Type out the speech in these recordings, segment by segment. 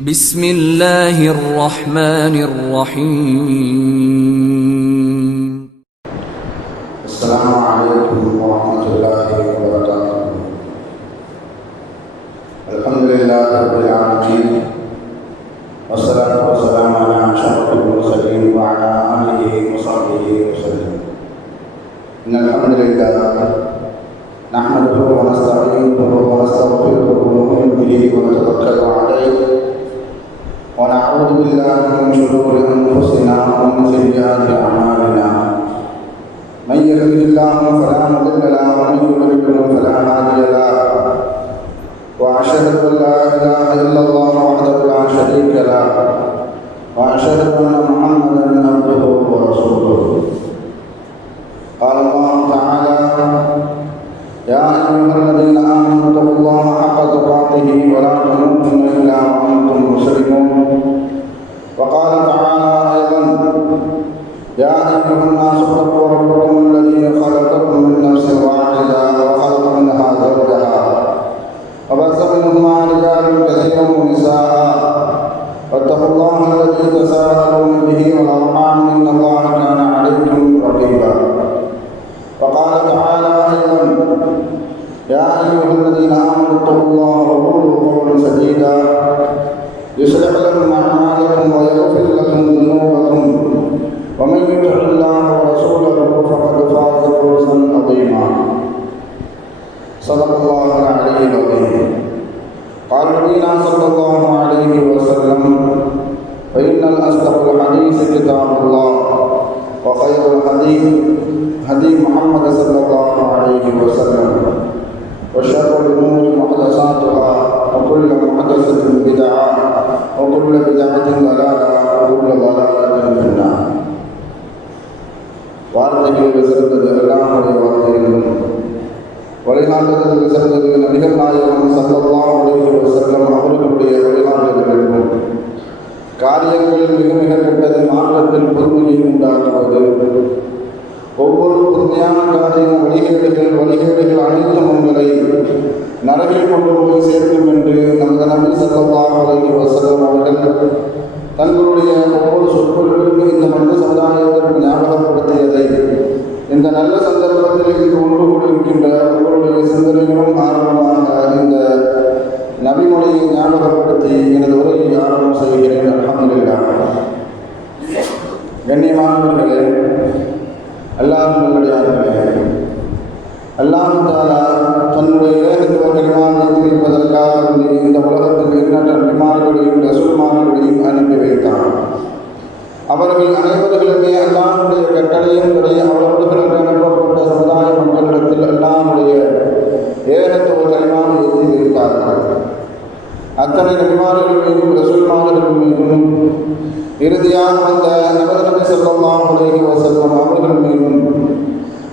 بسم الله الرحمن الرحيم. السلام عليكم ورحمة الله وبركاته. الحمد لله رب العالمين، والصلاة والسلام على أشرف المرسلين وعلى آله وصحبه وسلم. إن الحمد لله نحمده ونستعينه ونستغفره ونؤمن به ونتوكل عليه، ونعوذ بالله من شرور أنفسنا ومن سيئات أعمالنا. من يهده الله فلا مضل له ومن يضلل فلا هادي له، وأشهد أن لا إله إلا الله وحده لا شريك له، وأشهد أن محمدا عبده ورسوله. قال الله تعالى: يا أيها الذين آمنوا اتقوا الله حق تقاته ولا تموتن إلا وأنتم مسلمون. وقال تعالى أيضا: يا أيها الناس اتقوا ربكم الذي خلقكم من نفس واحدة وخلق منها زوجها وبث منهما رجالا كثيرا ونساء، واتقوا الله الذي تساءلون به والأرحام إن الله كان عليكم رقيبا. وقال تعالى أيضا: يا أيها الذين آمنوا اتقوا الله وقولوا قولا سديدا يصلح لكم أعمالكم ويغفر لكم ذنوبكم، ومن يطع الله ورسوله فقد فاز فوزا عظيما. صدق الله العلي العظيم. قال نبينا صلى الله عليه وسلم: فإن الأصدق الحديث كتاب الله، وخير الحديث هدي محمد صلى الله عليه وسلم، وشر الأمور محدثاتها، وكل محدثة بدعة، وكل بدعة ضلالة، وكل ضلالة في النار. வார்த்தைகள் சிறந்தது எல்லாருடைய வார்த்தைகளும், வழிகாட்டுதல் சிறந்தது நபிகள் நாயகம் ஸல்லல்லாஹு அலைஹி வஸல்லம் அவர்களுடைய வழிகாட்டுதல்களும். காரியங்களில் மிக மிக கெட்டது மார்க்கத்தில் பொறுமையை உண்டாக்குவது. ஒவ்வொரு புதுமையான காரியம் வழிகேடுகள் அனைத்தும் உங்களை நரகில் கொண்டு போய் சேர்க்கும் என்று நமது நபி ஸல்லல்லாஹு அலைஹி வஸல்லம் அவர்கள் தங்களுடைய ஒவ்வொரு சொற்பொழிலும் இந்த மனித சமுதாயத்திற்கு ஞாபகப்படுத்தியதை இந்த நல்ல சந்தர்ப்பத்தில் இங்கு ஒன்று கூடியிருக்கின்ற உங்களுடைய சிந்தனைகளும் ஆரம்பமாக இந்த நபிமொழியை ஞாபகப்படுத்தி எனது உரையை ஆரம்பம் செய்கிறேன். அல்ஹம்துலில்லாஹ். கண்ணியமானவர்களே, அல்லாஹ் நல்லடியார்களே, அல்லாஹ் தஆலா தன்னுடைய ஏகத்துவ கலிமாவை தெரிவிப்பதற்காக இந்த உலகத்தில் எண்ணற்ற நபிமார்களையும் ரசூல்மார்களையும் அனுப்பி வைத்தான். அவர்கள் அனைவர்களுமே அல்லாஹ்வுடைய கட்டளையின்படி அவர்களுக்கு அனுப்பப்பட்ட சமுதாய மக்களிடத்தில் அல்லாஹ்வுடைய ஏகத்துவ கலிமாவை எத்தி வைத்தார்கள். அத்தனை நபிமார்கள் மீதும் ரசூல்மார்கள் மீதும் இறுதியாக வந்த நபி ஸல்லல்லாஹு அலைஹி வஸல்லம் அவர்கள் மீதும்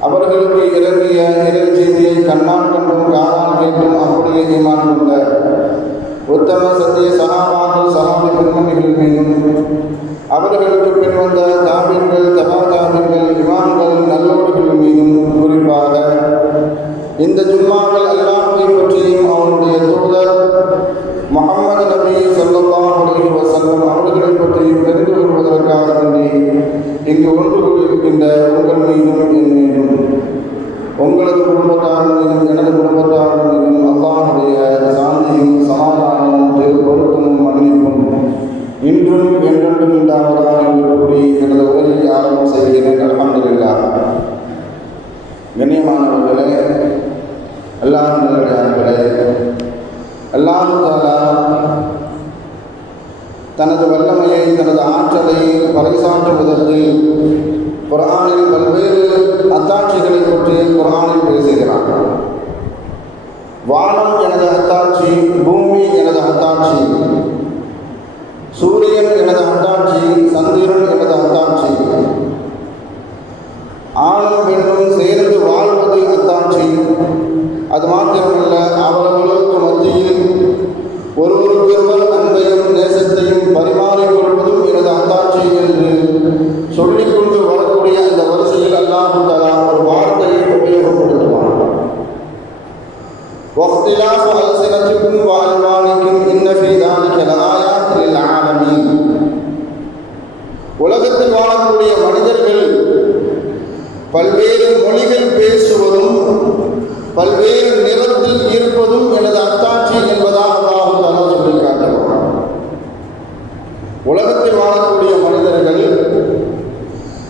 அவர்களுக்கு இறங்கிய இறை செய்தியை கண்ணால் கண்டும் காதால் கேட்டும் அப்படியே ஈமான் கொண்ட உத்தம சத்திய சஹாபாக்கள் சஹாபி பெண்மணிகள் மீதும் அவர்களுக்கு பின் வந்த தாபீன்கள் தபா தாபீன்கள் இமாம்கள் நல்லோர்கள் மீதும் குறிப்பாக இந்த ஜும்மாவில் அல்லாஹ்வை பற்றியும் அவருடைய தூதர் முஹம்மது நபி ஸல்லல்லாஹு அலைஹி வஸல்லம் அவர்களை பற்றியும் தெரிந்து கொள்வதற்காக வேண்டி இங்கு ஒன்று கூடியிருக்கின்ற உங்கள் மீதும் என் மீதும் உங்களது குடும்பத்தார் மீதும் எனது குடும்பத்தார் மீதும் அல்லாஹ்வுடைய சாந்தியும் சமாதானமும் பொருத்தமும் மன்னிப்பும் இன்றும் என்றென்றும் உண்டாவதா என்று கூறி எனது உரையை ஆரம்பம் செய்கிறேன். அல்ஹம்துலில்லாஹ். கண்ணியமானவர்களே, அல்லாஹ் நல்லடியார்களே, அல்லாஹ் தஆலா தனது வல்லமையை தனது ஆற்றலை பறைசாற்றுவதற்கு குர்ஆனில் பல்வேறு அத்தாட்சிகளை பற்றி குர்ஆனில் பேசுகிறார். வானம் எனது அத்தாட்சி, பூமி எனது அத்தாட்சி, சூரியன் எனது அத்தாட்சி, சந்திரன் எனது அத்தாட்சி, ஆணும் பெண்ணும் சேர்ந்து வாழ்வது அத்தாட்சி. அது மாத்திரமல்ல, அவர்களுக்கு மத்தியில் ஒருவருக்கொருவர் அன்பையும் நேசத்தையும் பரிமாறிக்கொள்வதும் எனது அத்தாட்சி என்று சொல்லிக்கொண்டு வரக்கூடிய அந்த வரிசையில் அல்லாஹ் தஆலா ஒரு வார்த்தையை உபயோகப்படுத்துவார். وَاخْتِلَافُ أَلْسِنَتِكُمْ وَأَلْوَانِكُمْ إِنَّ فِي ذَلِكَ لَآيَاتٍ உலகத்தில் வாழக்கூடிய மனிதர்கள் பல்வேறு மொழிகள் பேசுவதும் பல்வேறு நிறத்தில் இருப்பதும் எனது அத்தாட்சி என்பதாக அல்லாஹ் தஆலா சொல்லி காட்டுவார். உலகத்தில் வாழக்கூடிய மனிதர்கள்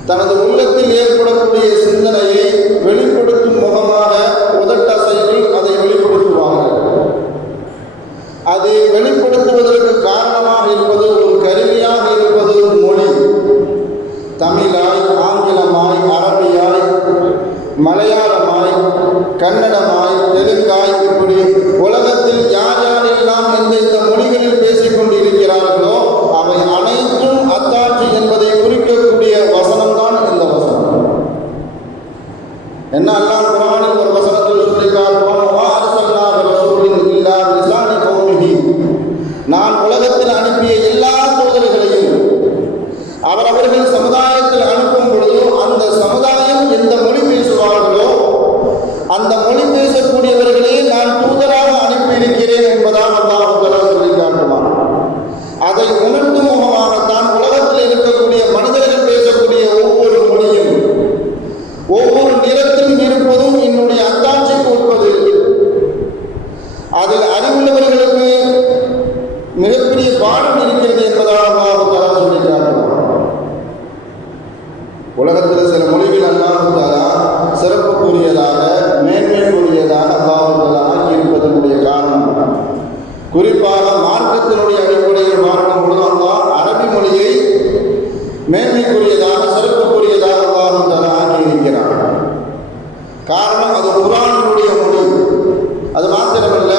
தனது உள்ளத்தில் ஏற்படக்கூடிய சிந்தனையை வெளிப்படுத்தும் முகமாக உதட்டசைகள் அதை வெளிப்படுத்துவார்கள். அதை வெளிப்படுத்துவதற்கு காரணமாக இருப்பது ஒரு கருவியாக இருப்பது மொழி. தமிழாய், ஆங்கிலமாய், அரபியாய், மலையாளமாய், கன்னடமாய், தெலுங்காய், இப்படி உலகத்தில் யார் யாரெல்லாம் இந்த மொழிகளில் பேசிக் கொண்டிருக்கிறார்களோ அவை அனைத்தும் அத்தாட்சி என்பதை குறிக்கக்கூடிய வசனம்தான் இந்த வசனம். என்ன அல்லாஹ் குர்ஆனில் ஒரு வசனத்தில் சொல்லி காட்டுவான், நான் உலகத்தில் அனுப்பிய எல்லா தூதர்களையும் அவரவர்கள் சமுதாயத்தில் அனுப்பும் பொழுது அந்த சமுதாயம் எந்த மொழி பேசுவார்களோ அந்த மொழி பேசக்கூடியவர்களே நான் தூதராக அனுப்பியிருக்கிறேன் என்பதாக அல்லாஹ் தஆலா சொல்லி காட்டுவான். அதை உணர்த்தும் முகமாகத்தான் உலகத்தில் இருக்கக்கூடிய மனிதர்கள் பேசக்கூடிய ஒவ்வொரு மொழியும் ஒவ்வொரு நிறத்திலும் இருப்பதும் என்னுடைய அத்தாட்சிக்கு உட்பது. அதில் அறிவுள்ளவர்களுக்கு மிகப்பெரிய பாடம் இருக்கிறது என்பதாக அல்லாஹ் தஆலா சொல்லி காட்டுவான். உலகத்தில் சில மொழிகள் அல்லாஹ் தஆலா சிறப்புக்குரியதாக மேன்மைக்குரியதாக அல்லாஹ் தஆலா ஆக்கியிருப்பதனுடைய காரணம், குறிப்பாக மார்க்கத்தினுடைய அடிப்படையில் பார்க்கும் பொழுது அல்லாஹ் அரபி மொழியை மேன்மைக்குரியதாக சிறப்புக்குரியதாக அல்லாஹ் தஆலா ஆக்கியிருக்கிறார். காரணம், அது குர்ஆனுடைய மொழி. அது மாத்திரமல்ல,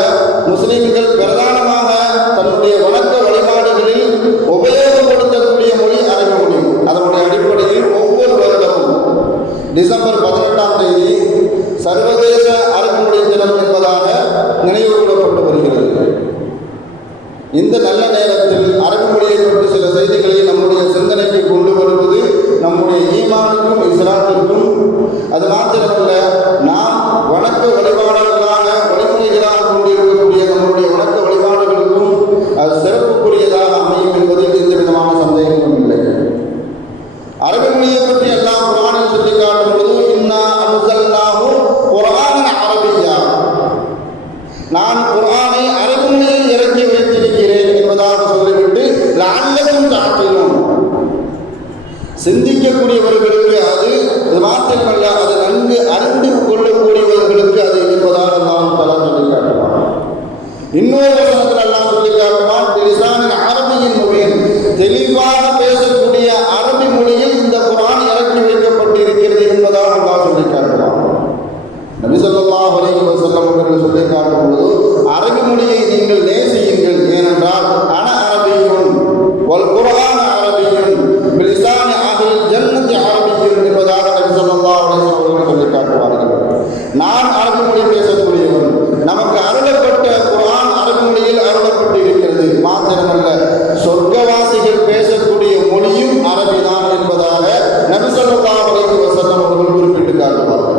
முஸ்லிம்கள் பிரதானமாக தன்னுடைய வணக்க வழிபாடுகளில் உபயோகப்படுத்தக்கூடிய மொழி அரபி மொழி. அதனுடைய அடிப்படையில் ஒவ்வொரு வருடமும் டிசம்பர் 18ஆம் தேதி சர்வதேச அரபி மொழி தினம் என்பதாக நினைவு கூறப்பட்டு வருகிறது. இந்த நல்ல நேரத்தில் அரபி மொழியை பற்றி சில செய்திகளை நம்முடைய சிந்தனைக்கு கொண்டு வருவது நம்முடைய ஈமானுக்கும் இஸ்லாத்திற்கும், அது மாத்திரமல்ல நாம் வணக்க வழிபாடுகளாக வழிமுறைகளாக கொண்டிருக்கக்கூடிய நம்முடைய வணக்க வழிபாடுகளுக்கும் அது சிறப்புக்குரியதாக அமையும் என்பதில் எந்த விதமான சந்தேகமும் இல்லை. அரபி மொழியை பற்றி எல்லாம் குர்ஆனில் சொல்லி காட்டும் பொழுது இன்னா அன்ஸல்னாஹு குர்ஆனன் அரபிய்யா, நான் குர்ஆனை அரபி மொழியில் இறக்கி வைத்திருக்கிறேன் என்பதாக சொல்லிவிட்டு லஅல்லகும் தஅகிலூன், சிந்திக்கக்கூடியவர்களுக்கு அது மாத்திரமல்ல அது நன்கு அறிந்து கொள்ளக்கூடியவர்களுக்கு அது என்பதாக அல்லாஹ் தஆலா சொல்லி காட்டுவான். இன்னொரு வசனத்தில் அல்லாஹ் சொல்லி காட்டுவான், லிசானின் அரபியின் முபீன், தெளிவாக பேசக்கூடிய அரபி மொழியில் இந்த குர்ஆன் இறக்கி வைக்கப்பட்டிருக்கிறது என்பதாக அல்லாஹ் சொல்லி காட்டுவான். நபி ஸல்லல்லாஹு அலைஹி வஸல்லம் அவர்கள் சொல்லி காட்டும் பொழுது அரபி மொழியை நீங்கள் நேசியுங்கள், ஏனென்றால் அன அரபியுன் வல் குர்ஆன் அரபியுன் பிலிசானி அஹ்லில் ஜன்னதி அரபியுன் என்பதாக நபி ஸல்லல்லாஹு அலைஹி வஸல்லம் அவர்கள் சொல்லி காட்டுவார்கள். நான் அரபி மொழி பேசக்கூடியவன், நமக்கு அருளப்பட்ட குர்ஆன் அரபி மொழியில் அருளப்பட்டு இருக்கிறது. மாத்திரமல்ல, சொர்க்கவாசிகள் பேசக்கூடிய மொழியும் அரபிதான் என்பதாக நபி ஸல்லல்லாஹு அலைஹி வஸல்லம் அவர்கள் குறிப்பிட்டு காட்டுவார்கள்.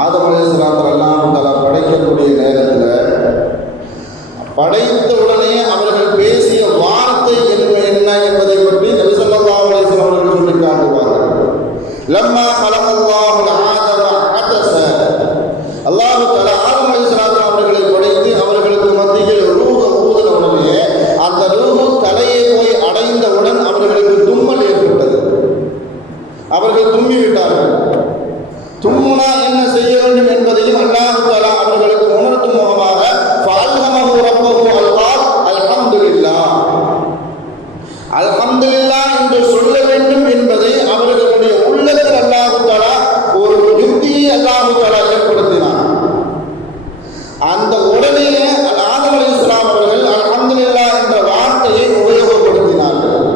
ஆதம் அலைஹிஸ்ஸலாம் அல்லாஹ் தஆலா படைக்கக்கூடிய நேரத்தில் படைத்த உடனே அவர்கள் பேசிய வார்த்தை என்ன என்பதை பற்றி நபி ஸல்லல்லாஹு அலைஹி வஸல்லம் அவர்கள் சொல்லி காட்டுவார்கள். லம்மா கலகல்லாஹு ஆதம அத்தஸ, அல்லாஹ் தஆலா ஆதம் அலைஹிஸ்ஸலாம் அவர்களை படைத்து அவர்களுக்கு மத்தியில் ரூஹ ஊதின உடனே அந்த ரூஹ் தலையை போய் அடைந்தவுடன் அவர்களுக்கு தும்மல் ஏற்பட்டது. அவர்கள் தும்மிவிட்டார்கள். தும்முனா என்ன செய்ய வேண்டும் என்பதையும் அல்லாஹ் தஆலா அவர்களுக்கு உணர்த்தும் முகமாக ஃபஅல்ஹமஹு ரப்பஹு அல்லாஹ் அல்ஹம்துலில்லாஹ், அல்ஹம்துலில்லாஹ் என்று சொல்ல வேண்டும் என்பதை அவர்களுடைய உள்ளத்தில் அல்லாஹ் தஆலா ஒரு யுக்தியை அல்லாஹ் தஆலா ஏற்படுத்தினார். அந்த உடனே ஆதம் அலைஹிஸ்ஸலாம் அவர்கள் அல்ஹம்துலில்லாஹ் என்ற வார்த்தையை உபயோகப்படுத்தினார்கள்.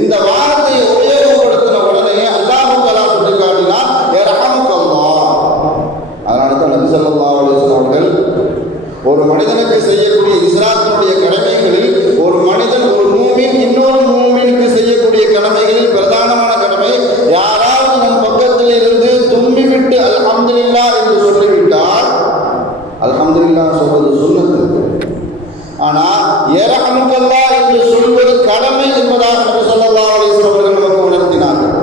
இந்த வார்த்தையை உபயோகப்படுத்தின உடனே அல்லாஹ் தஆலா சொல்லி காட்டினார், யர்ஹமுக்கல்லாஹ். அதனால தான் நபி ஸல்லல்லாஹு அலைஹி வஸல்லம் அவர்கள் ஒரு மனிதனுக்கு செய்யக்கூடிய இஸ்லாத்தினுடைய கடமைகளில் ஒரு மனிதன் ஒரு மூமின் இன்னொரு மூமினுக்கு செய்யக்கூடிய கடமைகளில் பிரதானமான கடமை, யாராவது நம் பக்கத்தில் இருந்து தும்பிவிட்டு அல்ஹம்துலில்லாஹ் என்று சொல்லிவிட்டால், அல்ஹம்துலில்லாஹ் சொல்வது சுன்னத்து, ஆனால் யர்ஹமுக்கல்லாஹ் என்று சொல்வது கடமை என்பதாக நபி ஸல்லல்லாஹு அலைஹி வஸல்லம் அவர்கள் நமக்கு உணர்த்தினார்கள்.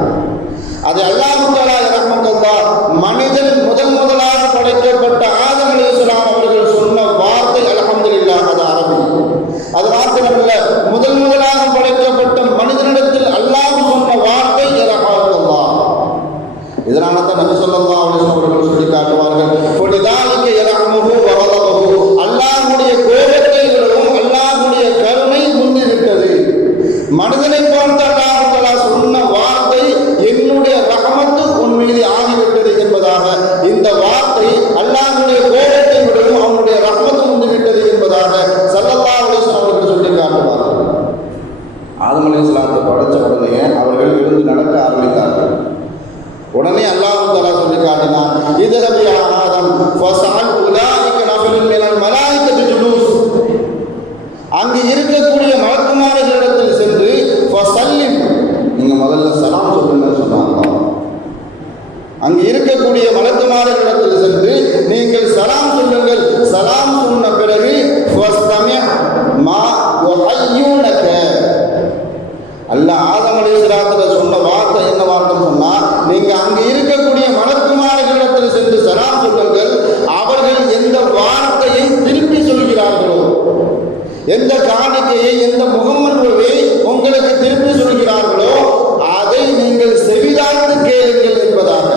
அது அல்லாஹ் தஆலா ரஹ்மத்துல்லாஹ் மனிதன் முதலாக படைக்கப்பட்ட ஆதம் அலைஹிஸ்ஸலாம் அவர்கள் சொன்ன வார்த்தை அல்ஹம்துலில்லாஹ். அது அரபி. அது மாத்திரமல்ல, முதலாக படைக்கப்பட்ட மனிதனிடத்தில் அல்லாஹ் சொன்ன வார்த்தை யர்ஹமுல்லாஹ். இதனால தான் நபி ஸல்லல்லாஹு அலைஹி வஸல்லம் அவர்கள் சொல்லி காட்டுவார்கள், ஃபலிதாலிக யர்ஹமுஹு வ கலபஹு. அல்லாஹ்வுடைய கோபத்தை விடவும் அல்லாஹ்வுடைய கருணை முந்திவிட்டது. மனிதனை பார்த்து அல்லாஹ் தஆலா சொன்ன வார்த்தை என்னுடைய ரஹமத்து உன் மீது ஆகிவிட்டது என்பதாக, இந்த வார்த்தை அல்லாஹ்வுடைய கோபத்தை விடவும் அவனுடைய ரஹமத்து முந்திவிட்டது என்பதாக ஸல்லல்லாஹு அலைஹி வஸல்லம் அவர்கள் சொல்லி காட்டுவார்கள். ஆதம் அலைஹிஸ்ஸலாத்தை படைச்ச உடனே அவர்கள் எழுந்து நடக்க ஆரம்பித்தார்கள். உடனே அல்லாஹ் தஆலா சொல்லி காட்டினான், இதஹப் யா ஆதம் ஃபஸஅல் உலாயிக நஃபருன் மினல் மலாயிகத்தி ஜுலூஸ். அங்கு இருக்கக்கூடிய மலக்குமார்களிடத்தில் சென்று ஃபஸல்லிம், நீங்க முதல்ல சலாம் சொல்லுங்கன்னு சொன்னாங்க. அங்கு இருக்கக்கூடிய மலக்குமார்களிடத்தில் சென்று நீங்கள் சலாம் சொல்லுங்கள். சலாம் சொன்ன பிறகு ஃபஸ்தமி மா யுஹய்யூனக. அல்லாஹ் ஆதம் அலைஹிஸ்ஸலாத்துல சொன்ன வார்த்தை என்ன வார்த்தை சொன்னா, நீங்க அங்கு இருக்கக்கூடிய மலக்குமார்களிடத்தில் சென்று சலாம் சொல்லுங்கள். அவர்கள் எந்த வார்த்தையை திருப்பி சொல்கிறார்களோ, எந்த காணிக்கையை, எந்த முகமதுவை உங்களுக்கு திருப்பி சொல்கிறார்களோ அதை நீங்கள் செவிதாழ்ந்து கேளுங்கள் என்பதாக.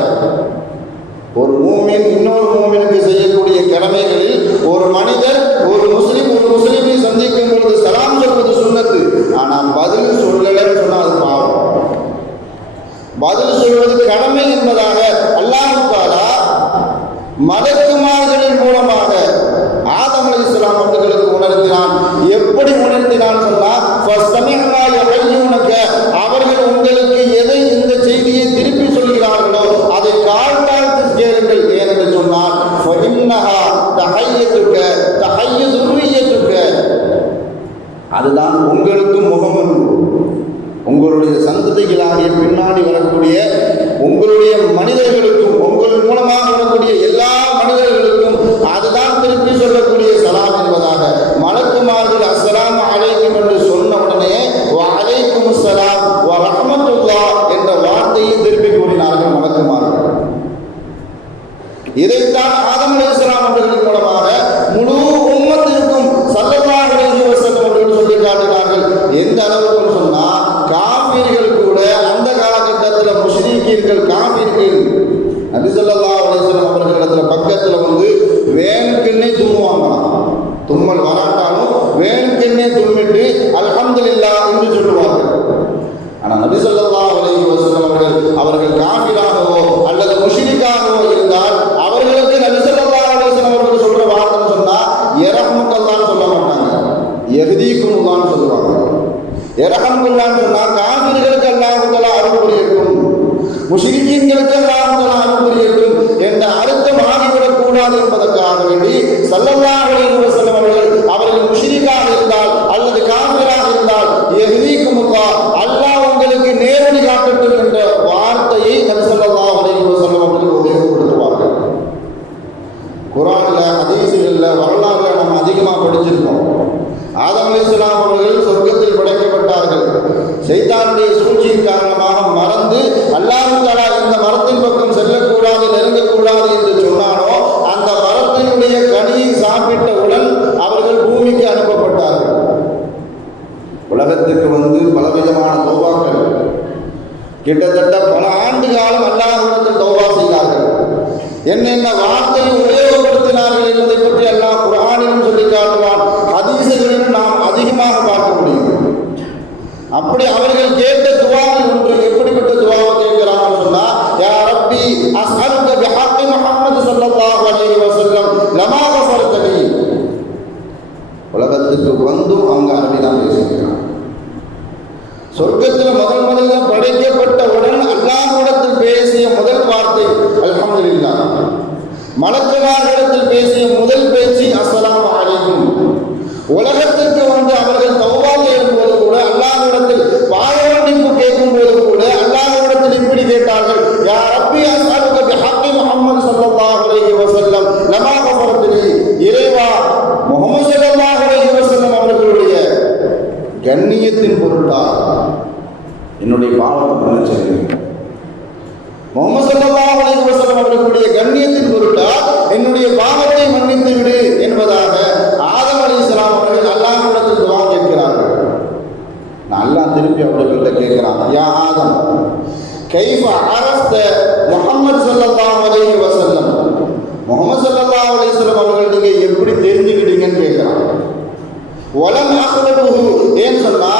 ஒரு மூமின் இன்னொரு மூமினுக்கு செய்யக்கூடிய கடமைகளில் ஒரு மனிதர் ஒரு முஸ்லிமை சந்திக்கும் பொழுது சலாம் சொல்வது சுன்னத்து. ஆனால் பதில் சொல்லலன்னு சொன்னால் அது பாவம். பதில் சொல்வது கடமை என்பதாக அல்லாஹ் தஆலா மலக்குமார்களின் மூலமாக ஆதம் அலைஹிஸ்ஸலாம் அவர்களுக்கு உணர்த்தினான். எப்படி உணர்த்தினான் சொன்னால், ஃபஸ்தமிஅ யுஹய்யூனக. அவர்கள் உங்களுக்கு எதை, இந்த செய்தியை திருப்பி சொல்கிறார்களோ அதை கால் தாழ்த்தி கேளுங்கள். ஏனென்று சொன்னால், ஃபஇன்னஹா தஹய்யதுக தஹய்ய ذُرِّيَّتُக. அதுதான் உங்களுக்கும் முகமது, உங்களுடைய சந்ததிகளாகிய பின்னாடி வரக்கூடிய உங்களுடைய மனிதர்களுக்கும், உங்கள் மூலமாக வரக்கூடிய எல்லா மனிதர்களுக்கும் அதுதான் திருப்பி சொல்லக்கூடிய சலாம் என்பதாக மலக்குமார்கள் அஸ்ஸலாமு அலைக்கும் என்று சொன்ன உடனே வ அலைக்கும் ஸலாம் வ ரஹ்மத்துல்லாஹ் என்ற வார்த்தையை திருப்பி கூறினார்கள் மலக்குமார்கள். இதைத்தான் ஆதம் அலைஹிஸ்ஸலாம் அவர்கள் மூலமாக முழு உம்மத்திற்கும் ஸல்லல்லாஹு அலைஹி வஸல்லம் அவர்கள் சொல்லி காட்டினார்கள். எந்த அளவுக்கு சொன்னா, காஃபிர்கள் கூட அந்த காலகட்டத்தில் முஷ்ரிக்கீன்கள் காஃபிர்கள் நபி ஸல்லல்லாஹு அலைஹி வஸல்லம் அவர்களிடத்துல பக்கத்தில் வந்து வேணுக்குன்னே தும்முவாங்களாம். தும்மல் வராட்டாலும் வேணுக்குன்னே தும்மிட்டு அல்ஹம்துலில்லாஹ் என்று சொல்லுவார்கள். ஆனால் நபி ஸல்லல்லாஹு அலைஹி வஸல்லம் அவர்கள் காஃபிராகவோ அல்லது முஷ்ரிக்காகவோ இருந்தால் அவர்களுக்கு நபி ஸல்லல்லாஹு அலைஹி வஸல்லம் அவர்கள் சொல்ற வார்த்தை சொன்னா யர்ஹமுக்கல்லாஹ் சொல்ல மாட்டாங்க, யஹ்தீகுமுல்லாஹ் சொல்லுவாங்க. யர்ஹமுல்லாஹ் சொன்னா காஃபிர்களுக்கு அல்லாஹ் தஆலா அருள் புரியட்டும், முஷ்ரிக்கீன்களுக்கு அல்லாஹ் தஆலா அருள் புரியட்டும் என்ற அர்த்தம் ஆகிவிடக் கூடாது என்பதற்காக வேண்டி ஸல்லல்லாஹு அலைஹி வஸல்லம் அவர்கள் முஷ்ரிக்காக இருந்தால் அல்லது காஃபிராக இருந்தால் யஹ்தீகுமுல்லாஹ், அல்லாஹ் உங்களுக்கு நேரடி காட்டட்டும் என்ற வார்த்தையை நபி ஸல்லல்லாஹு அலைஹி வஸல்லம் அவர்கள் உபயோகப்படுத்துவார்கள். குர்ஆன்ல, ஹதீஸுகள்ல, வரலாறுல நம்ம அதிகமாக படிச்சிருக்கோம். ஆதம் அலைஹிஸ்ஸலாம் அவர்கள் சொர்க்கத்தில் படைக்கப்பட்டார்கள். ஷைத்தானுடைய சூழ்ச்சியின் காரணமாக மறந்து அல்லாஹ் தஆலா இந்த மரத்தின் பக்கம் செல்லக்கூடாது, நெருங்கக்கூடாது என்று சொன்னானோ அந்த மரத்தினுடைய கனியை சாப்பிட்டவுடன் அவர்கள் பூமிக்கு அனுப்பப்பட்டார்கள். உலகத்துக்கு வந்து பலவிதமான தௌபாக்கள், கிட்டத்தட்ட பல ஆண்டு காலம் அல்லாஹ்விடத்தில் தௌபா செய்தார்கள். என்னென்ன வார்த்தையை உபயோகப்படுத்தினார்கள் என்பதை பற்றி அல்லாஹ் குர்ஆனிலும் சொல்லி காட்டுவான், ஹதீஸுகளிலும் நாம் அதிகமாக பார்க்க முடியும். அப்படி அவர்கள் கேட்ட துஆவில் ஒன்று, எப்படிப்பட்ட துஆவை கேட்கிறாங்கன்னு சொன்னா, யா ரப்பி அஸ்அலுக பிஹக்கி முஹம்மது ஸல்லல்லாஹு அலைஹி வஸல்லம் லமா கஃபர்தனி. உலகத்துக்கு வந்தும் அவங்க அரபி தான் பேசுகிறாங்க. சொர்க்கத்தில் முதல்ல படைக்கப்பட்டவுடன் அல்லாஹ்விடத்தில் பேசிய முதல் வார்த்தை அல்ஹம்துலில்லாஹ். மலக்குமார்களிடத்தில் பேசிய முதல் பேச்சு அஸ்ஸலாமு அலைக்கும். உலகத்திற்கு வந்து அவர்கள் தௌபா செய்யும்போது கூட, அல்லாஹ்விடத்தில் பாவமன்னிப்பு கேட்கும் போது கூட அல்லாஹ்விடத்தில் இப்படி கேட்டார்கள், யா ரப்பி அஸ்அலுக பிஹக்கி முஹம்மது ஸல்லல்லாஹு அலைஹி வஸல்லம் லமா கஃபர்தனி. இறைவா, முஹம்மது ஸல்லல்லாஹு அலைஹி வஸல்லம் அவர்களுடைய கண்ணியத்தின் பொருட்டால் என்னுடைய பாவத்தை மன்னிச்சிருங்க. முஹம்மது ஸல்லல்லாஹு அலைஹி வஸல்லம் அவர்களுடைய கண்ணியத்தின் பொருட்டால் என்னுடைய பாவத்தை மன்னித்து விடு என்பதாக ஆதம் அலைஹிஸ்ஸலாம் அவர்கள் அல்லாஹ்விடத்தில் துஆ கேட்கிறார்கள். அல்லாஹ் திருப்பி அவர்கள்ட்ட கேட்கிறான், யா ஆதம் கைஃப அரஃப்த முஹம்மது ஸல்லல்லாஹு அலைஹி வஸல்லம், முஹம்மது ஸல்லல்லாஹு அலைஹி வஸல்லம் அவர்கள் நீங்க எப்படி தெரிஞ்சுக்கிட்டீங்கன்னு கேட்கிறான். வலம் அஹ்லபுஹு, ஏன் சொன்னா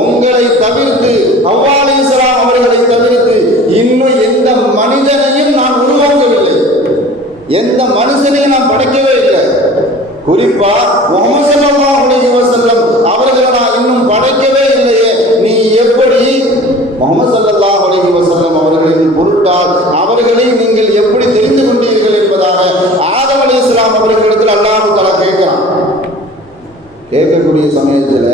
உங்களை தவிர்த்து ஹவ்வா அலைஹிஸ்ஸலாம் அவர்களை தவிர்த்து இன்னும் எந்த மனிதனையும் நான் உருவாக்கவில்லை, எந்த மனுஷனையும் நான் படைக்கவே இல்லை. குறிப்பா முஹம்மது ஸல்லல்லாஹு அலைஹி வஸல்லம் அவர்களை நான் இன்னும் படைக்கவே இல்லையே, நீ எப்படி முஹம்மது ஸல்லல்லாஹு அலைஹி வஸல்லம் அவர்களின் பொருட்டால் அவர்களை நீங்கள் எப்படி தெரிந்து கொண்டீர்கள் என்பதாக ஆதம் அலைஹிஸ்ஸலாம் அவர்களிடத்தில் அல்லாஹ் தஆலா கேட்கிறான். கேட்கக்கூடிய சமயத்தில்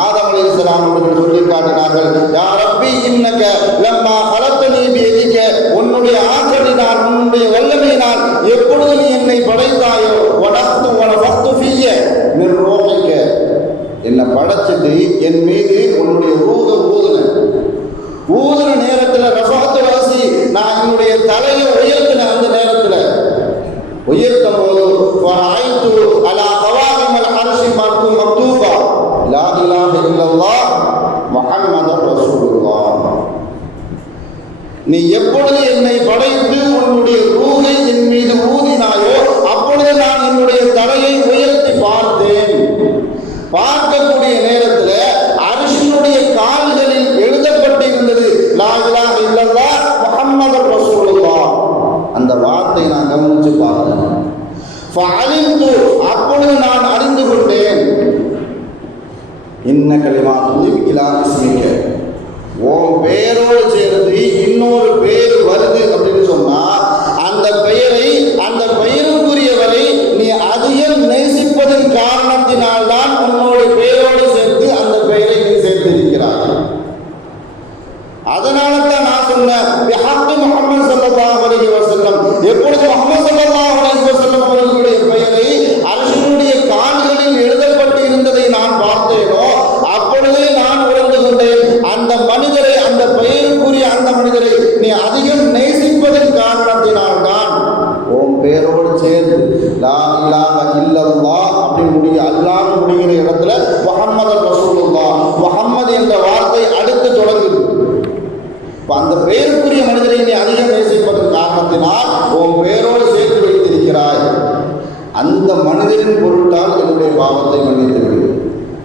ஆதம் அலைஹிஸ்ஸலாம் அவர்கள் சொல்லி காட்டினார்கள், யா ரப்பி இன்னக லம்மா ஹலக்தனி பியதிக, உன்னுடைய ஆற்றலினால் உன்னுடைய வல்லமையினால் எப்பொழுது நீ என்னை படைத்தாயோ வனஃபக்து ஃபிய்ய மின் ரூஹிக, என்னை படைச்சிட்டு என் மீது உன்னுடைய ரூஹ ஊதுன நேரத்தில் ரஃபஅத்து ராசி, நான் என்னுடைய தலையை உயர்த்தின அந்த நேரத்தில் உயர்த்தும் போது வஅய்து அலா கவாகிமல் அர்ஷி மக்தூபா லா இலாஹ இல்லல்லாஹ் முஹம்மதுர் ரசூலுல்லாஹ். நீ எப்பொழுது என்னை படைத்து உன்னுடைய ரூஹை என் மீது ஊதினாயோ அப்பொழுது நான் என்னுடைய தலையை உயர்த்தி பார்த்தேன். பார்க்கக்கூடிய நேரத்தில் அரிசியினுடைய கால்களில் எழுதப்பட்டிருந்தது லா இலாஹ இல்லல்லாஹ் முஹம்மதுர் ரசூலுல்லாஹ். அந்த வார்த்தை நான் கவனிச்சு பார்த்தேன். ஃபஅலிம்து, அப்பொழுது நான் அறிந்து கொண்டேன், இன்ன கலிமாத்து இலா இஸ்மிக, உன் பெயரோடு சேர்ந்து இன்னொரு பேர் வருது அப்படின்னு சொன்னா அந்த பெயரை அந்த பெயருக்குரியவரை நீ அதிகம் நேசிப்பதன் காரணத்தினால்தான் உன்னோட பெயரோடு சேர்த்து அந்த பெயரை நீ சேர்த்திருக்கிறாய். அதனால தான் நான் சொன்னேன் பிஹக்கி முஹம்மது ஸல்லல்லாஹு அலைஹி வஸல்லம், எப்பொழுது முஹம்மது ஸல்லல்லாஹு அலைஹி வஸல்லம் அவர்களுடைய பெயரை அர்ஷினுடைய கால்களில் எழுதப்பட்டு இருந்ததை நான் பார்த்தேனோ அப்பொழுதே நான் உணர்ந்து கொண்டேன், அந்த மனிதரை அந்த பெயருக்குரிய அந்த மனிதரை நீ அதிகம் நேசிப்பதன் காரணத்தினால்தான் உன் பெயரோடு சேர்ந்து லா இலாஹ இல்லல்லாஹ் அப்படி அல்லாஹ் முடிகிற இடத்துல முஹம்மது ரசூலுல்லாஹ், முஹம்மது என்ற வார்த்தை அடுத்து தொடங்குது. அந்த பெயருக்குரிய மனிதரை நீ அதிகம் நேசிப்பதன் காரணத்தினால் உன் பெயரோடு சேர்த்து வைத்திருக்கிறாய். அந்த மனிதரின் பொருட்டால் என்னுடைய பாவத்தை மன்னித்து விடு.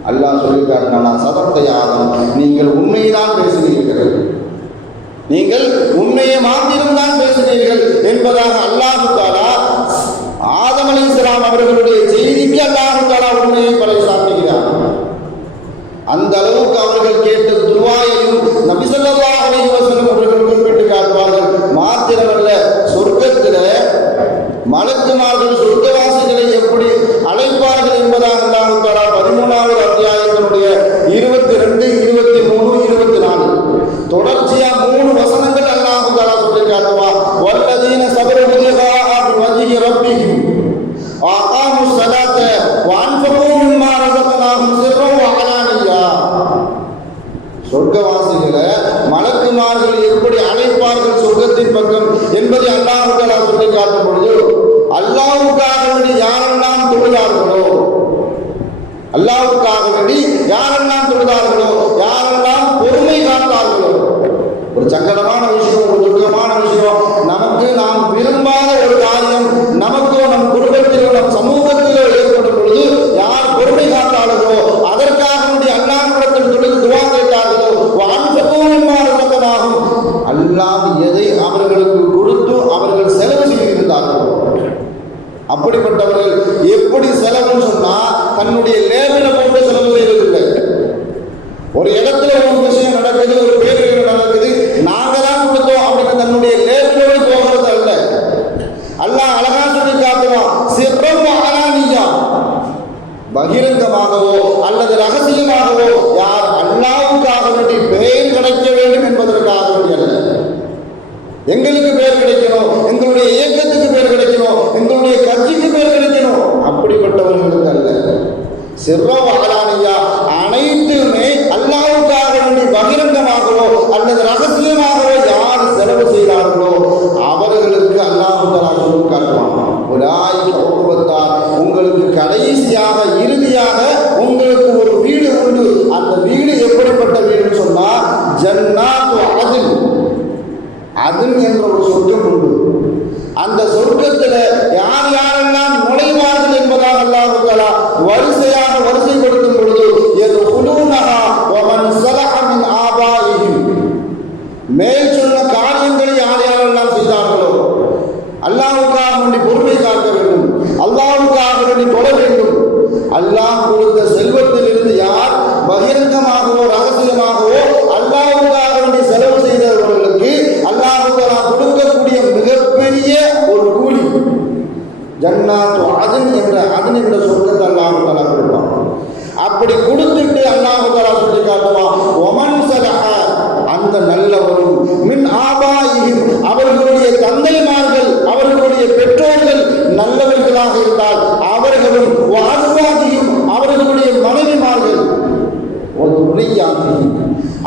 அல்லாஹ் சொல்லி காட்டினான், சதத்தை ஆதம், நீங்கள் உண்மைதான் பேசினீர்கள், நீங்கள் உண்மையை மாத்திரம்தான் பேசினீர்கள் என்பதாக அல்லாஹ் தஆலா ஆதம் அலைஹிஸ்ஸலாம் அவர்களுடைய செய்திக்கு அல்லாஹ் தஆலா உண்மையை பறைசாற்றுகிறார். அந்த அளவுக்கு அவர்கள் கேட்ட துஆவையும் நபி ஸல்லல்லாஹு அலைஹி வஸல்லம் அவர்கள் குறிப்பிட்டு காட்டுவார்கள். மாத்திரமல்ல, சொர்க்கத்தில் மலக்குமார்கள் சொர்க்கவாசிகளை எப்படி அழைப்பார்கள் என்பதாக அல்லாஹ் தஆலா 13வது அத்தியாயத்தினுடைய 22, 23, 24 தொடர்ச்சியா 3 வசனங்கள் அல்லாஹ் தஆலா சொல்லி காட்டுவார். வல்லதீன ஸபரு பிலிகாஅ வஜ்ஹி ரப்பிஹிம் வஅகாமுஸ் ஸலாத்த வஅன்ஃபகு மிம்மா ரஸக்னாஹும் சிர்ரன் வஅலானியா. சொர்க்கவாசிகளை மலக்குமார்கள் எப்படி அழைப்பார்கள் சொர்க்கத்தின் பக்கம் என்பதை அல்லாஹ் தஆலா சொல்லி காட்டும் பொழுது, அல்லாஹ்வுக்காக வேண்டி யாரெல்லாம் தொழுதார்களோ, அல்லாஹ்வுக்காக வேண்டி யாரெல்லாம் தொழுதார்களோ, யாரெல்லாம் பொறுமை காத்தார்களோ, ஒரு சங்கடமான விஷயம், ஒரு துக்கமான விஷயம், நமக்கு நாம் விரும்பாத ஒரு காரியம் நமக்கோ நம் குடும்பத்திலோ நம் சமூகத்திலோ ஏற்படும் பொழுது யார் பொறுமை காத்தார்களோ, அதற்காக வேண்டி அல்லாஹ்விடத்தில் தொழுது துஆ கேட்டார்களோ, வான்சகூமாகும் அல்லாஹ் எதை அவர்களுக்கு கொடுத்து அவர்கள் செலவு செய்திருந்தார்களோ, அப்படிப்பட்டவர்கள் எப்படி செலவுன்னு சொன்னா தன்னுடைய லேபில போட்டு செலவு செய்வதில்லை. ஒரு இடத்துல ஒரு விஷயம் நடக்குது, ஒரு பேர் நடக்குது, நாங்க தான் கொடுத்தோம் அப்படின்னு தன்னுடைய லேபிலோடு போகிறது அல்ல. அல்லாஹ் அழகா சொல்லி காட்டுவான், சிர்ரம் அலானியா, பகிரங்கமாகவோ அல்லது ரகசியமாகவோ யார் அல்லாஹ்வுக்காக வேண்டி பெயர் கிடைக்க வேண்டும் என்பதற்காக வேண்டி அல்ல. எங்களுக்கு பேர் கிடைக்கணும், எங்களுடைய இயக்கத்துக்கு பேர் கிடைக்கணும், எங்களுடைய கட்சிக்கு பேர் கிடைக்கணும், அப்படிப்பட்டவர்களுக்கு அல்ல. சிர்ரம் அலானியா, அனைத்துமே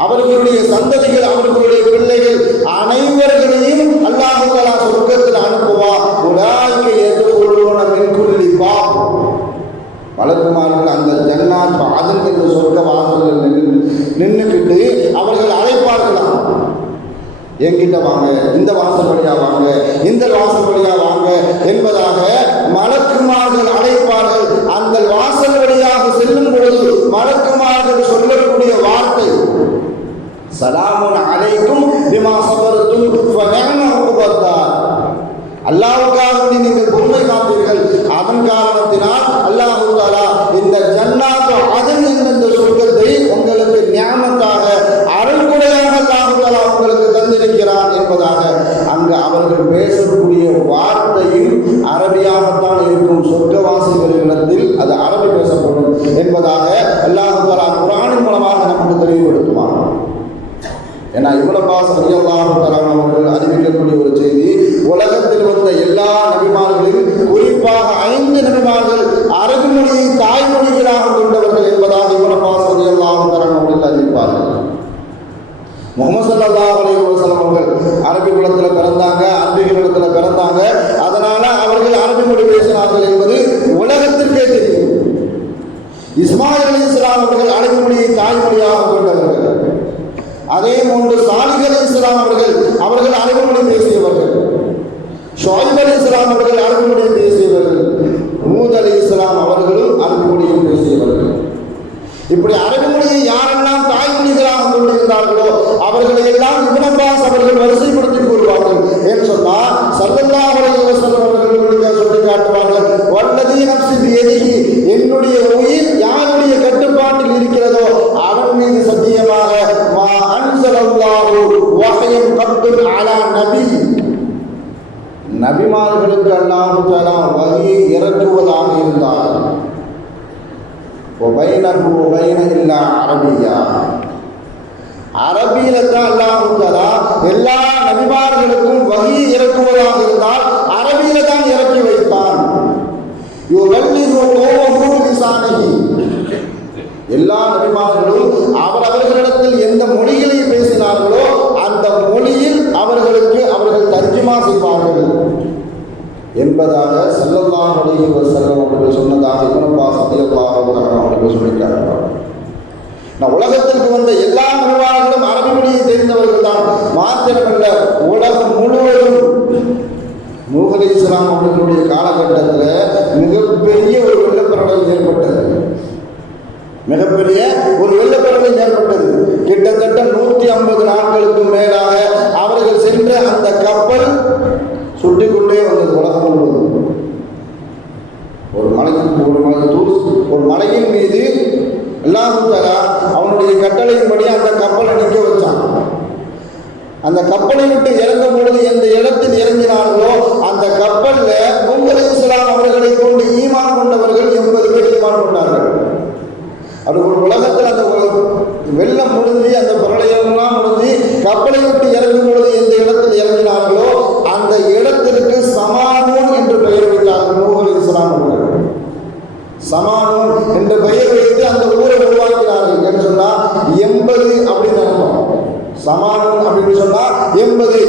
அவர்களுடைய சந்ததிகள், அவர்களுடைய பிள்ளைகள் அனைவர்களையும் அல்லாஹ் தஆலா சொர்க்கத்தில் அனுப்புவார். உலாயிக யதுகுலூன மின் குல்லி பாப். மலக்குமார்கள் அந்த ஜன்னாத் அதன் என்ற சொர்க்க வாசலில் நின்றுக்கிட்டு அவர்கள் அழைப்பார்களாம், என்கிட்ட வாங்க, இந்த வாசல் வழியா வாங்க, இந்த வாசல் வழியா வாங்க என்பதாக மலக்குமார்கள் அழைப்பார்கள். அந்த வாசல் வழியாக செல்லும் பொழுது மலக்குமார்கள் சொல்லக்கூடிய வார்த்தை சலாமுன் அலைக்கும் பிமா ஸபர்தும் ஃபநிஅம உக்பத்தார். அல்லாஹ்வுக்காக நீங்கள் பொறுமை காத்தீர்கள், அதன் காரணத்தினால் அல்லாஹ் தஆலா இந்த ஜன்னாத் அதன் இந்த சொர்க்கத்தை உங்களுக்கு நியாமத்தாக அருள்கொடையாக அல்லாஹ் தஆலா உங்களுக்கு தந்திருக்கிறார் என்பதாக அங்கு அவர்கள் பேசக்கூடிய வார்த்தையும் அரபியாகத்தான் இருக்கும். சொர்க்கவாசிகளிடத்தில் அது அரபி பேசப்படும் என்பதாக அல்லாஹ் தஆலா குர்ஆனின் மூலமாக நமக்கு தெளிவுபடுத்துவார். ஏன்னா இப்னு அப்பாஸ் ரலியல்லாஹு தஆலா அவர்கள் அறிவிக்கக்கூடிய ஒரு செய்தி, உலகத்தில் வந்த எல்லா நபிமார்களிலும் குறிப்பாக 5 நபிமார்கள் அரபி மொழியை தாய்மொழிகளாக கொண்டவர்கள் என்பதாக இப்னு அப்பாஸ் ரலியல்லாஹு தஆலா அவர்கள் அறிவிப்பார்கள். முஹம்மது ஸல்லல்லாஹு அலைஹி வஸல்லம் அவர்கள் அரபி குலத்தில் பிறந்தாங்க, அரபிகளிடத்தில் பிறந்தாங்க. அதனால அவர்கள் அரபி மொழி பேசினார்கள் என்பது உலகத்திற்கே தெரியும். இஸ்மாயில் அலைஹிஸ்ஸலாம் அவர்கள் அரபி மொழியை தாய்மொழியாக கொண்டவர்கள். அதே போன்று சாலிஹ் அலைஹிஸ்ஸலாம் அவர்கள் அரபி மொழி பேசியவர்கள். ஷுஐப் அலைஹிஸ்ஸலாம் அவர்கள் அரபி மொழி பேசியவர்கள். ஹூத் அலைஹிஸ்ஸலாம் அவர்களும் அரபி மொழியை பேசியவர்கள். இப்படி அரபி மொழியை யாரெல்லாம் தாய்மொழிகளாக கொண்டிருந்தார்களோ அவர்களை எல்லாம் இப்னு அப்பாஸ் அவர்கள் வரிசைப்படுத்தி கூறுவார்கள். ஏன் சொன்னால் ஸல்லல்லாஹு அலைஹி வஸல்லம் அவர்கள் சொல்லி காட்டுவார்கள், வல்லதீ நஃப்ஸி பியதிஹி, என்னுடைய உயிர் யாருடைய கட்டுப்பாட்டில் இருக்கிறதோ அவன் மீது சத்தியமாக, மா அன்ஸலல்லாஹு வஹயன் கத்துன் அலா நபி, நபிமார்களுக்கு அல்லாஹ் தஆலா வஹி இறக்குவதாக இருந்தார், அரபியில தான் அல்லாஹ் தஆலா எல்லா நபிமார்களுக்கும் வஹி இறக்குவதாக இருந்தால் அரபியில தான் இறக்கி வைத்தான். எல்லா நபிமார்களும் அவர்களிடத்தில் எந்த மொழிகளை பேசினார்களோ அந்த மொழியில் அவர்கள் தர்ஜுமா செய்வார்கள் என்பதாக ஸல்லல்லாஹு அலைஹி வஸல்லம் அவர்கள் சொன்னதாக இப்னு அப்பாஸ் ரலியல்லாஹு தஆலா அவர்கள் சொல்லியிருக்கிறார்கள். நான் உலகத்திற்கு வந்த எல்லா நபிமார்களும் அரபி மொழியை தெரிந்தவர்கள் தான். மாத்திரமல்ல, உலகம் முழுவதும் நூஹ் அலைஹிஸ்ஸலாம் அவர்களுடைய காலகட்டத்தில் மிகப்பெரிய ஒரு வெள்ளப்பிரளயம் ஏற்பட்டது. கிட்டத்தட்ட 150 நாட்களுக்கு மேலாக அவர்கள் சென்ற அந்த கப்பல் சுட்டிக்கொண்டே வந்தது உலகம் முழுவதும். ஒரு மலையின் மீது அல்லாஹ் தஆலா அவனுடைய கட்டளையின்படி அந்த கப்பலை நிற்க வச்சான். அந்த கப்பலை விட்டு இறங்கும் பொழுது எந்த இடத்தில் இறங்கினார்களோ அந்த கப்பல்ல நூஹ் அலைஹிஸ்ஸலாம் அவர்களை கொண்டு ஈமான் கொண்டவர்கள் 80 பேர் ஈமான் கொண்டார்கள். அவர்கள் உலகத்தில் அந்த வெள்ளம் முடிஞ்சு அந்த பிரளயம்லாம் முடிஞ்சு கப்பலை விட்டு இறங்கும் பொழுது எந்த இடத்தில் இறங்கினார்களோ அந்த இடத்திற்கு சமானூன் என்று பெயர் வைத்தார்கள். நூஹ் அலைஹிஸ்ஸலாம் அவர்கள் சமானூன் என்ற பெயர் வைத்து அந்த ஊரை உருவாக்கினார்கள். என்று சொன்னா 80 அப்படின்னு அர்த்தம். சமானூன் அப்படின்னு சொன்னா 80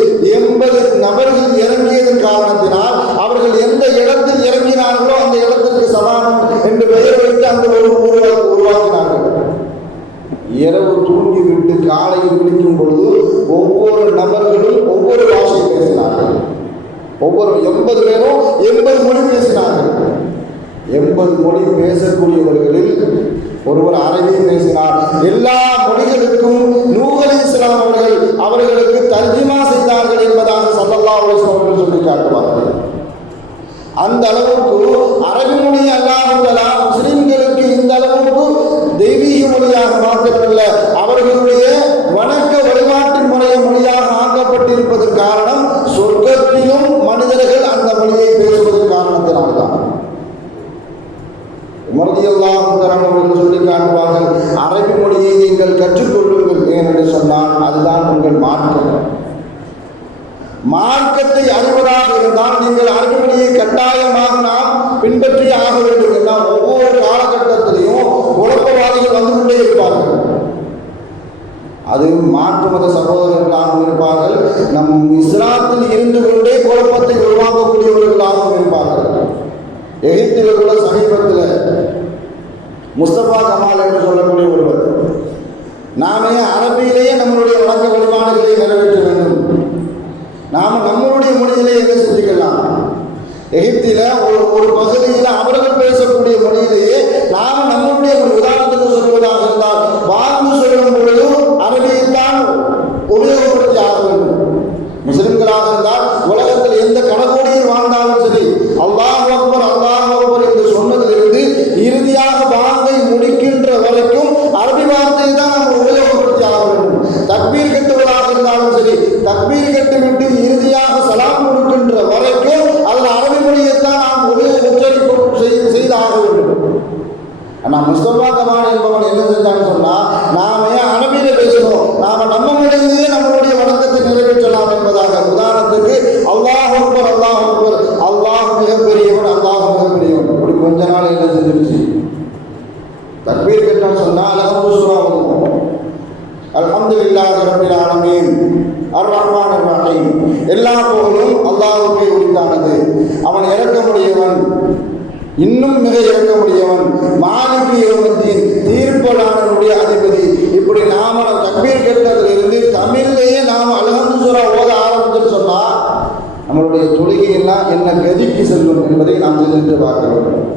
நபர்கள் இறங்கியதன் காரணத்தினால் அவர்கள் எந்த இடத்தில் இறங்கினார்களோ அந்த இடத்திற்கு சமானூன் என்று பெயர் வைத்து அந்த ஒரு ஊரை உருவாக்கினார்கள். இரவு தூங்கிவிட்டு காலையில் விழிக்கும் பொழுது ஒவ்வொரு நபர்களும் ஒவ்வொரு பாஷை பேசினார்கள். ஒவ்வொரு 80 பேரும் 80 மொழி பேசினார்கள். 80 மொழி பேசக்கூடியவர்களில் ஒருவர் அரபி பேசினார். எல்லா மொழிகளுக்கும் நூஹ் அலைஹிஸ்ஸலாம் அவர்களுக்கு தர்ஜுமா செய்தார்கள் என்பதாக ஸல்லல்லாஹு அலைஹி வஸல்லம் சொல்லி காட்டுவார்கள். அந்த அளவுக்கு அரபி மொழி அல்லாஹ் தஆலா முஸ்லிம்களுக்கு இந்த அளவுக்கு தெய்வீக மொழியாக மாற்றப்படவில்லை, அவர்களுடைய வணக்க வழிபாட்டின் மொழியாக ஆக்கப்பட்டிருப்பதற்கு காரணம் சொர்க்கத்திலும் மனிதர்கள் அந்த மொழியை பேசுவதற்கு காரணத்தினால்தான். உமர் ரலியல்லாஹு தஆலா அவர்கள் சொல்லி காட்டுவார்கள், அரபி மொழியை நீங்கள் கற்றுக்கொள்ளுங்கள். ஏனென்று சொன்னால் அதுதான் உங்கள் மார்க்கம். மார்க்கத்தை அறிவதாக இருந்தால் நீங்கள் அரபி மொழியை கட்டாயமாக நாம் பின்பற்றி ஆக வேண்டும். என்றால் ஒவ்வொரு காலகட்டத்திலையும் குழப்பவாதிகள் வந்து கொண்டே இருப்பார்கள். அது அது மாற்று மத சகோதரர்களாகவும் இருப்பார்கள், நம் இஸ்லாத்தில் இருந்து கொண்டே குழப்பத்தை உருவாக்கக்கூடியவர்களாகவும் இருப்பார்கள். எகிப்தில் கூட சமீபத்தில் முஸ்தபா கமால் என்று சொல்லக்கூடிய ஒருவர், நாமே அரபியிலேயே நம்மளுடைய வழக்க வழிபாடுகளை நிறைவேற்ற வேண்டும், நாம் நம்மளுடைய மொழியிலே என்ன செஞ்சுக்கலாம். எகிப்தில் ஒரு பகுதியில் அவர்கள் பேசக்கூடிய மொழியிலேயே நாம் நம்மளுடைய ஒரு உதாரணத்துக்கு சொல்வதாக இருந்தால் வாழ்ந்து சொல்லும் பொழுது அரபியில் தான் உபயோகப்படுத்தி ஆக வேண்டும். முஸ்லிம்களாக இருந்தால் உலகத்தில் எந்த கணக்கோடியில் வாழ்ந்தாலும் சரி, அல்லாஹ் அக்பர் என்று சொன்னதிலிருந்து இறுதியாக வாங்கை முடிக்கின்ற வரைக்கும் அரபி வார்த்தையை தான் நாம் உபயோகப்படுத்தி ஆக வேண்டும். தக்பீர் கட்டுவதாக இருந்தாலும் சரி, தக்பீர் கட்டுவிட்டு இறுதியாக சலாம் கொடுக்கின்ற வரைக்கும் அதில் அரபி மொழியைத்தான் நாம் உச்சரிப்பு செய்தாக வேண்டும். ஆனால் முஸ்தபா கமால் என்பவன் என்ன செஞ்சான்னு சொன்னால், நாம அரபியில பேசணும், நாம நம்ம மொழியிலேயே நம்மளுடைய வணக்கத்தை நிறைவேற்றலாம் என்பதாக. உதாரணத்துக்கு அல்லாஹ் அக்பர் அல்லாஹ் மிகப்பெரியவன், அல்லாஹ் மிகப்பெரியவன். இப்படி கொஞ்ச நாள் என்ன செஞ்சிருச்சு, தக்பீர் கட்டான்னு சொன்னால் அல்ஹம்து சூரா வரும், அல்ஹம்துலில்லாஹி ரப்பில் ஆலமீன் அர்-ரஹ்மானிர் ரஹீம், எல்லா புகழும் அல்லாஹ்வுக்கே உரித்தானது, அவன் இரக்கமுடையவன், இன்னும் மிக இறக்கமுடையவன், மாலிகி யௌமித்தீன், தீர்ப்பளாளனுடைய அதிபதி. இப்படி நாம தக்பீர் கேட்டதிலிருந்து தமிழ்லேயே நாம் அல்ஹம்து சூரா ஓத ஆரம்பிச்சுன்னு சொன்னால் நம்மளுடைய தொழுகையெல்லாம் என்ன கதிக்கு செல்லும் என்பதை நாம் தெரிந்து பார்க்க வேண்டும்.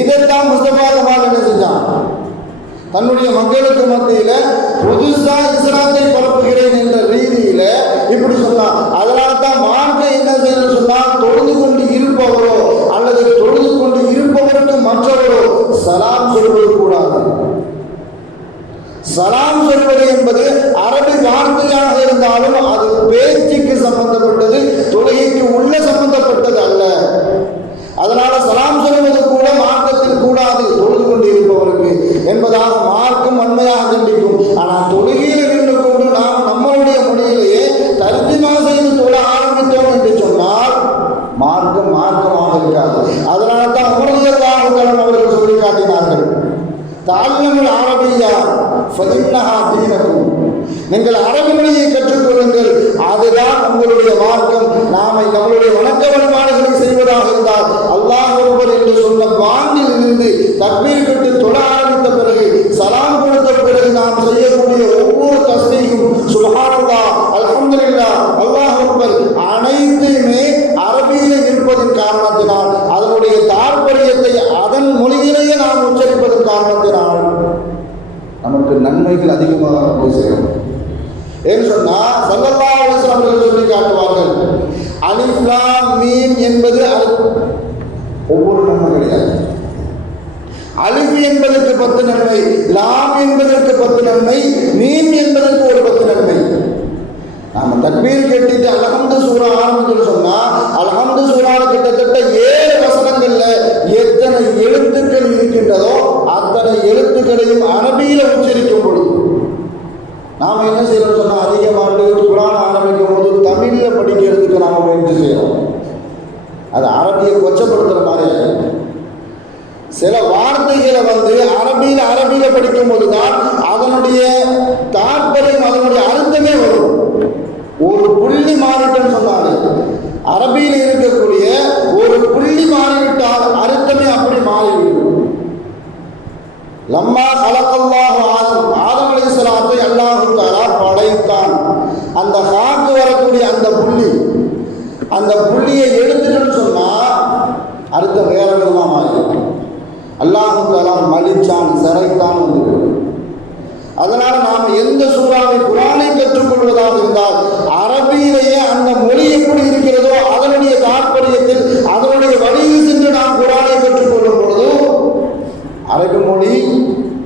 இதைத்தான் முஸ்தபா கமால் என்ன செஞ்சான், தன்னுடைய மக்களுக்கு மத்தியில புதுசா இஸ்லாத்தை பரப்புகிறேன் என்ற ரீதியில இப்படி சொன்னான். அதனால தான் மார்க்க என்ன செய்யணும் சொன்னால், தொழுது கொண்டு இருப்பவரோ அல்லது தொழுது கொண்டு இருப்பவருக்கு மற்றவரோ சலாம் சொல்வது கூடாது. சலாம் சொல்வது என்பது அரபி வார்த்தையாக இருந்தாலும் அது பேச்சுக்கு சம்பந்தப்பட்டது, தொழுகைக்கு உள்ள சம்பந்தப்பட்டது அல்ல. அதனால சலாம் சொல்வது கூட மார்க்கத்தில் கூடாது தொழுது கொண்டு இருப்பவருக்கு என்பதாக மார்க்கம் வன்மையாக கண்டிக்கும். ஆனால் தொழுகையில் நின்று கொண்டு நாம் நம்மளுடைய மொழியிலேயே தர்ஜிமா செய்து தொழ ஆரம்பித்தோம் என்று சொன்னால் மார்க்கம் மார்க்கமாக இருக்காது. அதனால தான் அவர்கள் சொல்லி காட்டினார்கள், தாழ்நமிழ் அரபியா ஃபஇன்னஹா தீனக்கும், நீங்கள் அரபி மொழியை கற்றுக்கொள்ளுங்கள், அதுதான் உங்களுடைய மார்க்கம். நாம நம்மளுடைய வணக்க வழிபாடுகளை செய்வதாக இருந்தால் அல்லாஹ் ஒருவர் என்று சொன்ன வாங்கில் இருந்து தக்பீர் கட்டு தொழ ஆரம்பித்த பிறகு, சலாம் கொடுத்த பிறகு நாம் செய்யக்கூடிய ஒவ்வொரு தஸ்பீஹும் சுப்ஹானல்லாஹ், அல்ஹம்துலில்லாஹ், அல்லாஹ் அக்பர் அனைத்துமே அரபியிலே இருப்பதன் காரணத்தினால், அதனுடைய தாற்பயத்தை அதன் மொழியிலேயே நாம் உச்சரிப்பதன் காரணத்தினால் நமக்கு நன்மைகள் அதிகமாக போய் சேரும். ஏன்னு சொன்னா ஸல்லல்லாஹு அலைஹி வஸல்லம் அவர்கள் சொல்லி காட்டுவார்கள், அலிஃப் லாம் மீம் என்பது ஒவ்வொரு நன்மை கிடையாது. அலிஃப் என்பதற்கு 10 நன்மை, லாம் என்பதற்கு 10 நன்மை, மீம் என்பதற்கு ஒரு 10 நன்மை. நாம தக்பீர் கேட்டுட்டு அல்ஹம்து சூரா ஆரம்பிச்சு சொன்னா, அல்ஹம்து சூரால கிட்டத்தட்ட 7 வசனங்கள்ல எத்தனை எழுத்துக்கள் இருக்கின்றதோ அத்தனை எழுத்துக்களையும் அரபியில உச்சரிக்கும் பொழுது நாம என்ன செய்யறோம் சொன்னா, அதிகமாண்டு குர்ஆன் ஆரம்பிக்கும் போது தமிழ்ல படிக்கிறதுக்கு நாம முயற்சி செய்யறோம். அது அரபியை கொச்சப்படுத்துற மாதிரி. சில வார்த்தைகளை அரபியில படிக்கும் போதுதான் அதனுடைய தாற்பயம், அதனுடைய அர்த்தமே வரும். ஒரு புள்ளி மாறிட்டன்னு சொன்னாலே, அரபியில் இருக்கக்கூடிய ஒரு புள்ளி மாறிவிட்டால் அர்த்தமே அப்படி மாறிவிடும். லம்மா கலக்கல்லாஹு ஆதம் அலைஹிஸ்ஸலாத்தை அல்லாஹ் தஆலா படைத்தான். அந்த ஹாக்கு வரக்கூடிய அந்த புள்ளியை எடுத்துட்டோன்னு சொன்னா அர்த்தம் வேற விதமா மாறிடும். அல்லாஹ் தஆலா மலிச்சான், சிறைத்தான் வந்துவிடும். அதனால நாம் எந்த சூறாவை குர்ஆனை கற்றுக்கொள்வதாக இருந்தால் அரபியிலேயே அந்த மொழி எப்படி இருக்கிறதோ அதனுடைய தாற்பயத்தில் அதனுடைய வழியில் சென்று நாம் குர்ஆனை கற்றுக்கொள்ளும் பொழுது அரபி மொழி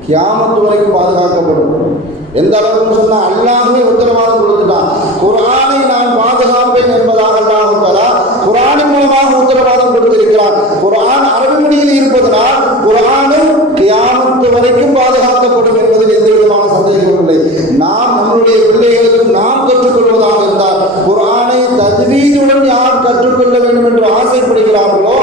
கியாமத்து வரைக்கும் பாதுகாக்கப்படும். எந்த அளவுக்கு சொன்னால் அல்லாஹ்வே உத்தரவாதம் கொடுத்துட்டான், குர்ஆனை நான் பாதுகாப்பேன் என்பதாக அல்லாஹ் தஆலா குர்ஆனின் மூலமாக உத்தரவாதம் கொடுத்திருக்கிறார். குர்ஆன் அரபி மொழியில் இருப்பதனால் குர்ஆனும் கியாமத்து வரைக்கும் பாதுகாக்கப்படும் என்பதில் எந்த விதமான சந்தேகமும் இல்லை. நாம் நம்முடைய பிள்ளைகளுக்கு நாம் கற்றுக்கொள்வதாக இருந்தால் குர்ஆனை தஜ்வீதுடன் யார் கற்றுக்கொள்ள வேண்டும் என்று ஆசைப்படுகிறார்களோ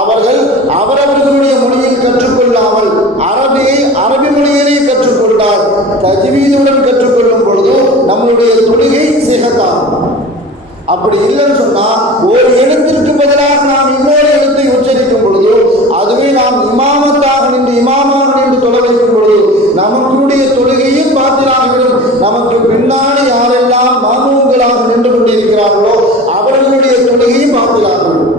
அவர்கள் அவரவர்களுடைய மொழியில் கற்றுக்கொள்ளாமல் அரபி மொழியிலே கற்றுக்கொண்டால் தஜ்வீதுடன் கற்றுக்கொள்ளும் பொழுது சேர்த்தாகும். அப்படி இல்லைன்னு சொன்னா ஒரு எழுத்திற்கு பதிலாக நாம் இன்னொரு எழுத்தை உச்சரிக்கும் பொழுது, அதுவே நாம் இமாமாக நின்று தொலை வைக்கும் பொழுது நமக்குடைய தொழுகையும் பாத்திராகிவிடும். நமக்கு பின்னாடி யாரெல்லாம் மாமூன்களாக நின்று கொண்டிருக்கிறார்களோ அவர்களுடைய தொழுகையும் பாத்திராகிவிடும்.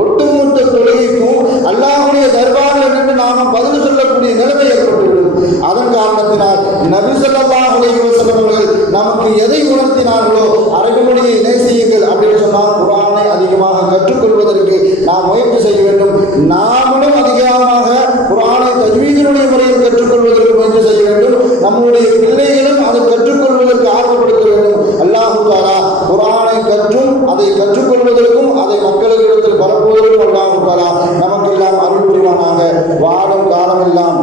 ஒட்டுமொத்த தொழுகைக்கும் அல்லாஹ்வுடைய தர்பாரில் நின்று நாம் பதில் சொல்லக்கூடிய நிலைமை ஏற்பட்டுவிடும். அதன் காரணத்தினால் நபி ஸல்லல்லாஹு அலைஹி வஸல்லம் அவர்கள் நமக்கு எதை உணர்த்தினார்களோ அரபுமொழியை நேசியுங்கள் அப்படின்னு சொன்னால் குர்ஆனை அதிகமாக கற்றுக்கொள்வதற்கு நாம் முயற்சி செய்ய வேண்டும். நாமளும் அதிகமாக குர்ஆனை தஜ்வீதினுடைய முறையில் கற்றுக்கொள்வதற்கு முயற்சி செய்ய வேண்டும். நம்முடைய பிள்ளைகளும் அதை கற்றுக்கொள்வதற்கு ஆர்வப்படுத்த வேண்டும். அல்லாஹ் தஆலா குர்ஆனை கற்றும் அதை கற்றுக்கொள்வதற்கும் அதை மக்களிடத்தில் பரப்புவதற்கும் அல்லாஹ் தஆலா நமக்கெல்லாம் அருள் புரிவானாக. வாழும் காலமெல்லாம்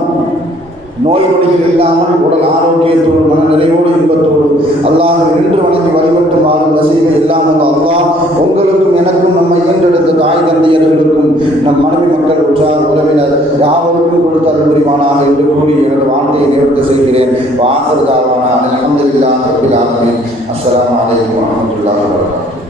நோய் நொடிகள் இல்லாமல் உடல் ஆரோக்கியத்தோடு மன நிறைவோடு இன்பத்தோடு அல்லாஹ் நின்று வணங்கி வழிபட்டு மாறும் நசீபை இல்லாமல் அல்லாஹ் உங்களுக்கும் எனக்கும் நம்மை ஈன்றெடுத்த தாய் தந்தையர்களுக்கும் நம் மனைவி மக்கள் உற்றார் உறவினர் யாவருக்கும் கொடுத்த அருள் புரிவானாக என்று கூறி எனது வாழ்க்கையை நிவர்த்தி செய்கிறேன். வாசல் தாவான அல்ஹம்துலில்லாஹி ரப்பில் ஆலமீன். அஸ்ஸலாமு அலைக்கும் வரஹ்மத்துல்லாஹி வபரகாத்துஹு.